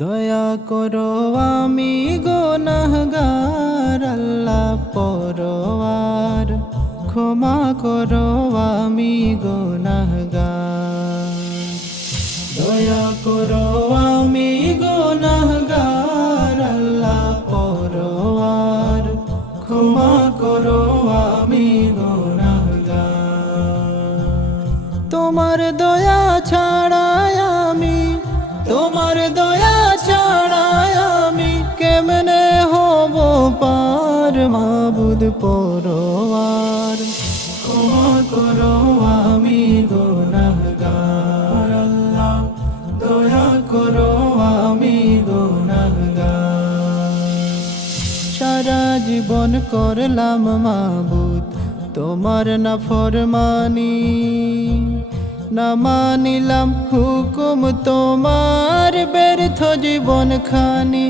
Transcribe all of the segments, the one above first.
দয়া করো আমি গুনাহগার আল্লাহ পরওয়ার, ক্ষমা করো আমি গুনাহগার। দয়া করো আমি গুনাহগার আল্লাহ পরওয়ার, ক্ষমা করো আমি গুনাহগার। তোমার দয়া ছাড়াই আমি, তোমার দয়া ছাড়াই আমি কেমনে হব পার, মাবুদ পরওয়ার, ক্ষমা করো আমি গুনাহগার আল্লাহ, দয়া করো আমি গুনাহগার। সারা জীবন করলাম মাবুদ তোমার নাফরমানি, না মানিলাম হুকুম তোমার, ব্যর্থ জীবন খানি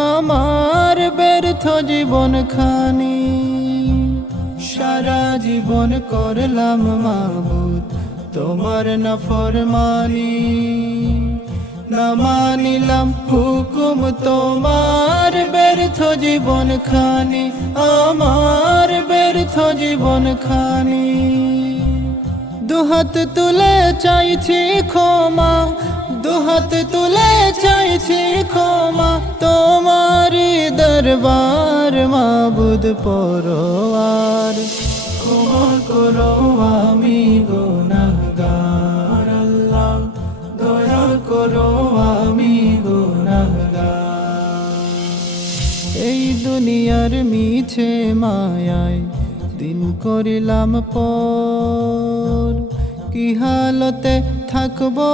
আমার, ব্যর্থ জীবন খানি। সারা জীবন করলাম মাবুদ তোমার নাফরমানি, না মানিলাম হুকুম তোমার, ব্যর্থ জীবন খানি আমার, ব্যর্থ জীবন খানি। দুহাত তুলে চাইছি ক্ষমা, দুহাত তুলে চাইছি ক্ষমা, তোমারি দরবার মাবুদ পরওয়ার, ক্ষমা করো আমি গুনাহগার আল্লাহ, দয়া করো আমি গুনাহগার। এই দুনিয়ার মিছে মায়ায় দিন করিলাম পর, কি হালতে থাকবো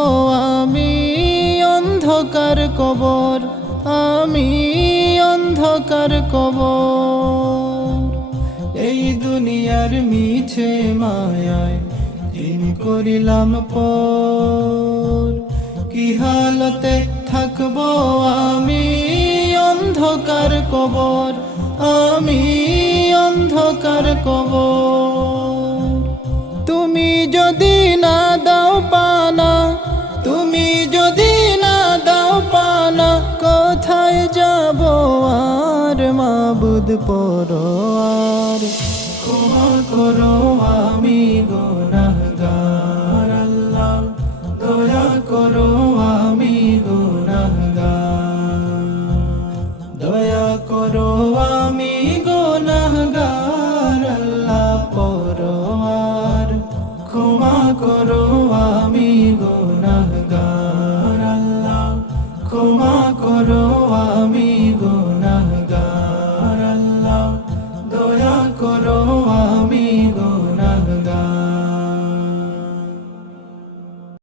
আমি অন্ধকার কবর, আমি অন্ধকার কবর। এই দুনিয়ার মিছে মায়ায় দিন করিলাম পর, কি হালতে থাকবো আমি অন্ধকার কবর, আমি অন্ধকার কবর। তুমি যদি না দাও পানা, তুমি যদি না দাও পানা, কোথায় যাব আর মাবুদ পরওয়ার, ক্ষমা করো আমি গুনাহগার আল্লাহ, দয়া করো আমি গুনাহগার। দয়া করো আমি গুনাহগার আল্লাহ পরওয়ার, ক্ষমা করো আমি গুনাহগার আল্লাহ, ক্ষমা করো আমি গুনাহগার।